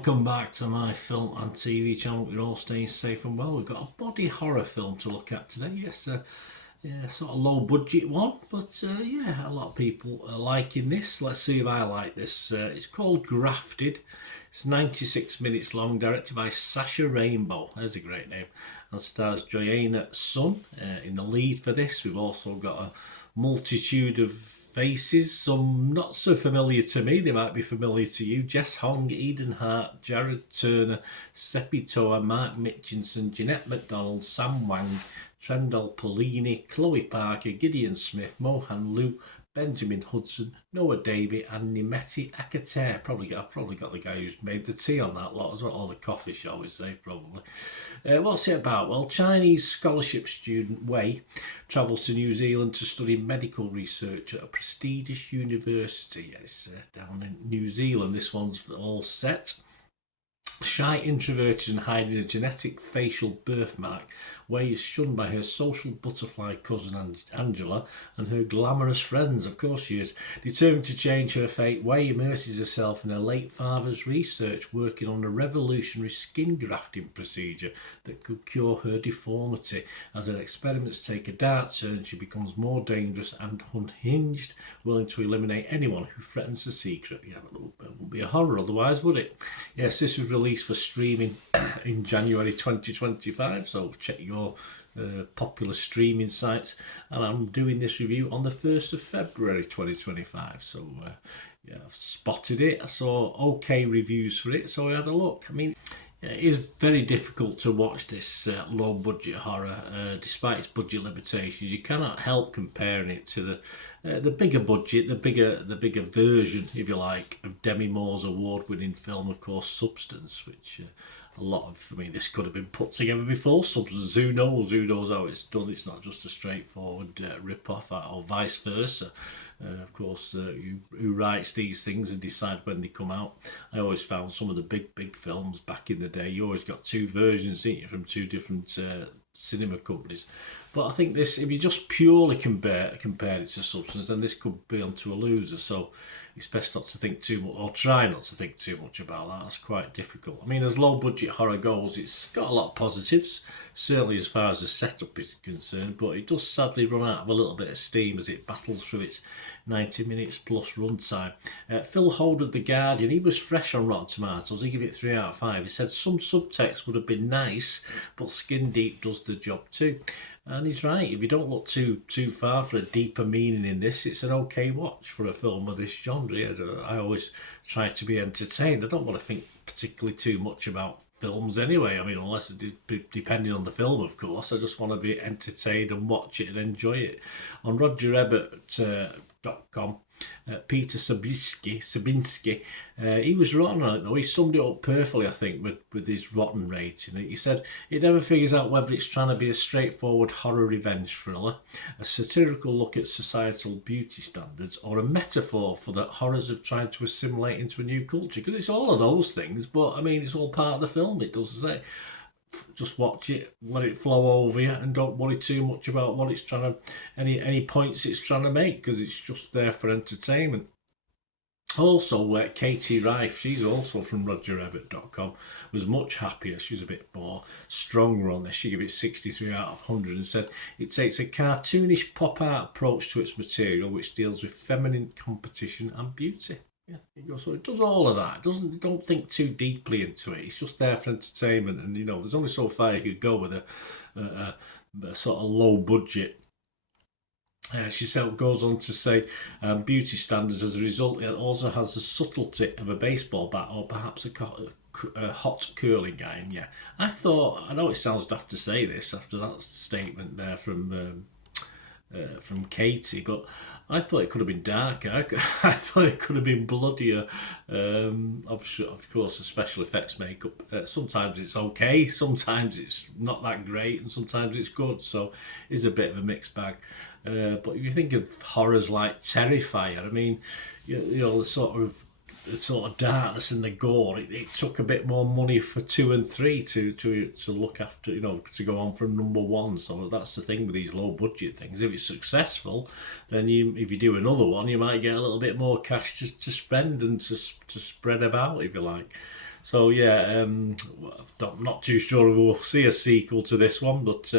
Welcome back to my film and TV channel. You're all staying safe and well. We've got a body horror film to look at today. Yes, sort of low budget one, but yeah, a lot of people are liking this. Let's see if I like this. It's called Grafted. It's 96 minutes long, directed by Sacha Rainbow. There's a great name. And stars Joanna Sun in the lead for this. We've also got a multitude of faces, some not so familiar to me, they might be familiar to you. Jess Hong, Eden Hart, Jared Turner, Seppi Toa, Mark Mitchinson, Jeanette MacDonald, Sam Wang, Trendall Polini, Chloe Parker, Gideon Smith, Mohan Liu, Benjamin Hudson, Noah Davey, and Nimeti Akater. I've probably got the guy who's made the tea on that lot as well, or the coffee, shall we say, probably. What's it about? Well, Chinese scholarship student Wei travels to New Zealand to study medical research at a prestigious university. It's down in New Zealand. This one's all set. Shy, introverted and hiding a genetic facial birthmark, Wei is shunned by her social butterfly cousin Angela and her glamorous friends. Of course she is. Determined to change her fate, Wei immerses herself in her late father's research, working on a revolutionary skin grafting procedure that could cure her deformity. As her experiments take a dark turn, she becomes more dangerous and unhinged, willing to eliminate anyone who threatens the secret. Yeah, but it wouldn't be a horror otherwise, would it? Yes, this was released for streaming in January 2025, so check your popular streaming sites, and I'm doing this review on the 1st of February 2025, so yeah, I've spotted it. I saw okay reviews for it, so I had a look. I mean, it is very difficult to watch this low budget horror despite its budget limitations. You cannot help comparing it to the bigger budget, the bigger version, if you like, of Demi Moore's award-winning film, of course, Substance, which this could have been put together before Substance. Who knows how it's done. It's not just a straightforward rip-off, or vice versa. Of course, who writes these things and decide when they come out. I always found some of the big films back in the day, you always got two versions, didn't you, from two different cinema companies. But I think this, if you just purely compare it to Substance, then this could be onto a loser. So it's best not to think too much, or try not to think too much about that. That's quite difficult. I mean, as low budget horror goes, it's got a lot of positives, certainly as far as the setup is concerned, but it does sadly run out of a little bit of steam as it battles through its 90 minutes plus runtime. Phil Hold of The Guardian, he was fresh on Rotten Tomatoes. He gave it 3 out of 5. He said some subtext would have been nice, but skin deep does the job too. And he's right. If you don't look too far for a deeper meaning in this, it's an okay watch for a film of this genre. I always try to be entertained. I don't want to think particularly too much about films anyway. I mean, unless depending on the film, of course. I just want to be entertained and watch it and enjoy it. On RogerEbert.com, Peter Sabinski, he was rotten on it though. He summed it up perfectly, I think, with his rotten rating. He said it never figures out whether it's trying to be a straightforward horror revenge thriller, a satirical look at societal beauty standards, or a metaphor for the horrors of trying to assimilate into a new culture. Because it's all of those things, but I mean, it's all part of the film. It doesn't say. Just watch it, let it flow over you, and don't worry too much about what it's trying to, any points it's trying to make, because it's just there for entertainment. Also, Katie Rife, she's also from RogerEbert.com, was much happier. She was a bit more stronger on this. She gave it 63 out of 100 and said it takes a cartoonish pop art approach to its material, which deals with feminine competition and beauty. Yeah, so it does all of that. Don't think too deeply into it. It's just there for entertainment, and there's only so far you could go with a sort of low budget. She goes on to say beauty standards as a result. It also has the subtlety of a baseball bat, or perhaps a hot curling iron. Yeah, I know it sounds daft to say this after that statement there from Katie, but I thought it could have been darker. I thought it could have been bloodier. Of course, the special effects makeup, sometimes it's okay, sometimes it's not that great, and sometimes it's good, so it's a bit of a mixed bag. But if you think of horrors like Terrifier, I mean, the sort of darkness and the gore, it took a bit more money for 2 and 3 to look after, to go on from number 1. So that's the thing with these low budget things. If it's successful, then if you do another one, you might get a little bit more cash to spend and to spread about, if you like. So yeah, I'm not too sure if we'll see a sequel to this one, but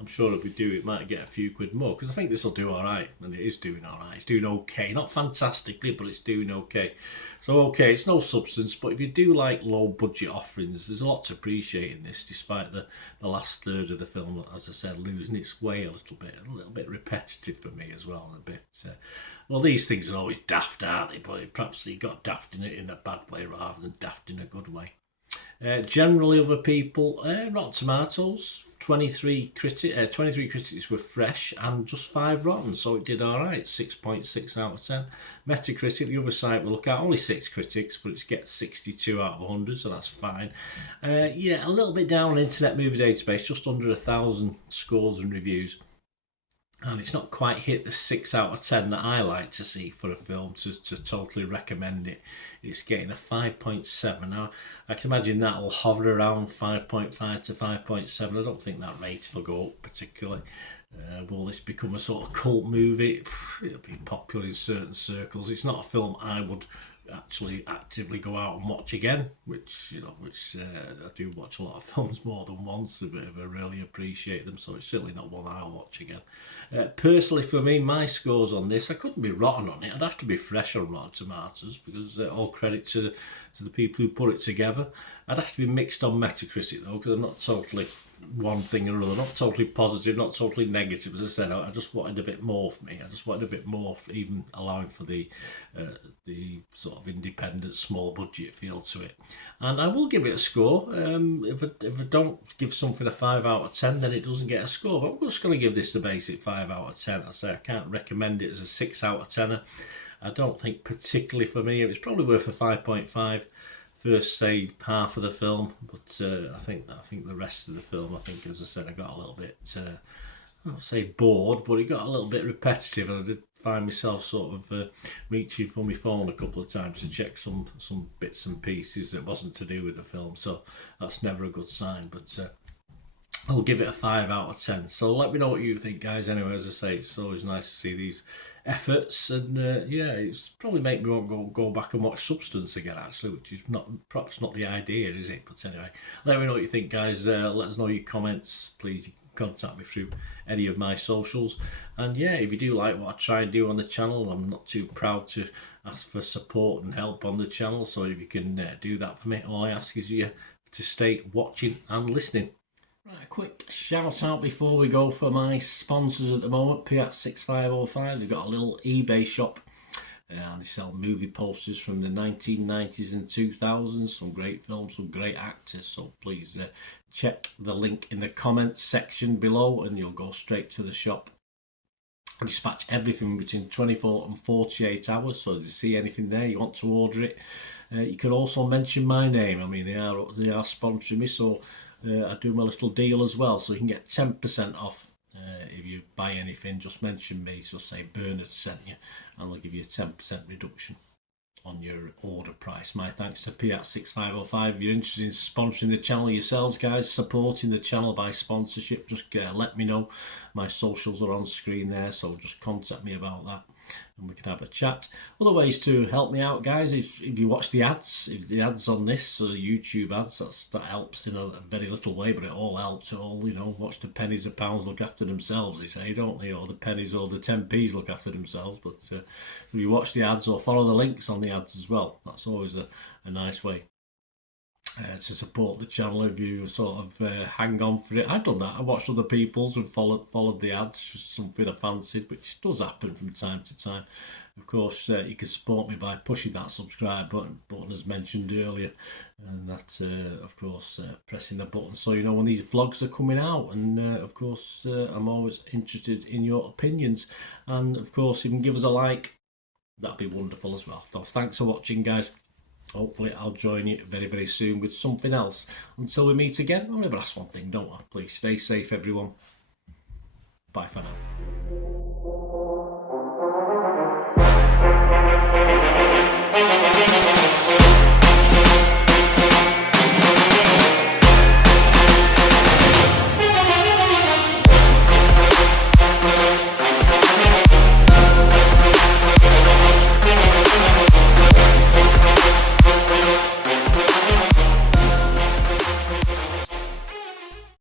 I'm sure if we do, it might get a few quid more, because I think this will do all right, and it is doing all right. It's doing okay, not fantastically, but it's doing okay. So okay, it's no substance, but if you do like low budget offerings, there's a lot to appreciate in this, despite the last third of the film, as I said, losing its way a little bit repetitive for me as well, a bit. Well, these things are always daft, aren't they? But perhaps you got daft in it in a bad way rather than daft in a good way. Generally, other people, Rotten Tomatoes, 23 critics were fresh and just 5 rotten, so it did all right, 6.6 out of 10. Metacritic, the other site we look at, only 6 critics, but it gets 62 out of 100, so that's fine. Yeah, a little bit down on Internet Movie Database, just under 1,000 scores and reviews. And it's not quite hit the 6 out of 10 that I like to see for a film to totally recommend it. It's getting a 5.7. Now, I can imagine that'll hover around 5.5 to 5.7. I don't think that rating will go up particularly. Will this become a sort of cult movie? It'll be popular in certain circles. It's not a film I would actually actively go out and watch again, which I do watch a lot of films more than once if I really appreciate them, so it's certainly not one I'll watch again. Personally, for me, my scores on this, I couldn't be rotten on it. I'd have to be fresh on Rotten Tomatoes, because all credit to the people who put it together. I'd have to be mixed on Metacritic though, because I'm not totally one thing or other, not totally positive, not totally negative. As I said, I just wanted a bit more for me. I just wanted a bit more, even allowing for the sort of independent, small budget feel to it. And I will give it a score. If I don't give something a 5 out of 10, then it doesn't get a score. But I'm just going to give this the basic 5 out of 10. I say I can't recommend it as a 6 out of 10. I don't think particularly for me. It was probably worth a 5.5. First, say half of the film, but I think the rest of the film, I think, as I said, I got a little bit, I won't say bored, but it got a little bit repetitive, and I did find myself sort of reaching for my phone a couple of times to check some bits and pieces that wasn't to do with the film, so that's never a good sign. But I'll give it a 5 out of 10. So let me know what you think, guys. Anyway, as I say, it's always nice to see these efforts, and yeah, it's probably make me want to go back and watch Substance again, actually, which is perhaps not the idea, is it? But anyway, let me know what you think, guys. Let us know your comments. Please, you can contact me through any of my socials. And yeah, if you do like what I try and do on the channel, I'm not too proud to ask for support and help on the channel. So if you can do that for me, all I ask is you to stay watching and listening. Right, a quick shout out before we go for my sponsors at the moment. Piat6505, they've got a little eBay shop, and they sell movie posters from the 1990s and 2000s. Some great films, some great actors. So please check the link in the comments section below, and you'll go straight to the shop. I dispatch everything between 24 and 48 hours. So if you see anything there, you want to order it, you can also mention my name. I mean, they are sponsoring me, so. I do my little deal as well, so you can get 10% off if you buy anything. Just mention me, so say Bernard sent you, and they'll give you a 10% reduction on your order price. My thanks to Piat6505. If you're interested in sponsoring the channel yourselves, guys, supporting the channel by sponsorship, just let me know. My socials are on screen there, so just contact me about that, and we can have a chat. Other ways to help me out, guys, if you watch the ads, if the ads on this, YouTube ads, that helps in a very little way, but it all helps. Watch the pennies and pounds look after themselves, they say, don't they? Or the pennies or the 10p's look after themselves. But if you watch the ads or follow the links on the ads as well, that's always a nice way to support the channel. If you sort of hang on for it. I've done that. I watched other people's and followed the ads, just something I fancied, which does happen from time to time. Of course, you can support me by pushing that subscribe button as mentioned earlier, and that of course pressing the button so you know when these vlogs are coming out. And of course I'm always interested in your opinions, and of course you can give us a like, that'd be wonderful as well. So thanks for watching, guys. Hopefully I'll join you very, very soon with something else. Until we meet again, I'll never ask one thing, don't I? Please stay safe, everyone. Bye for now.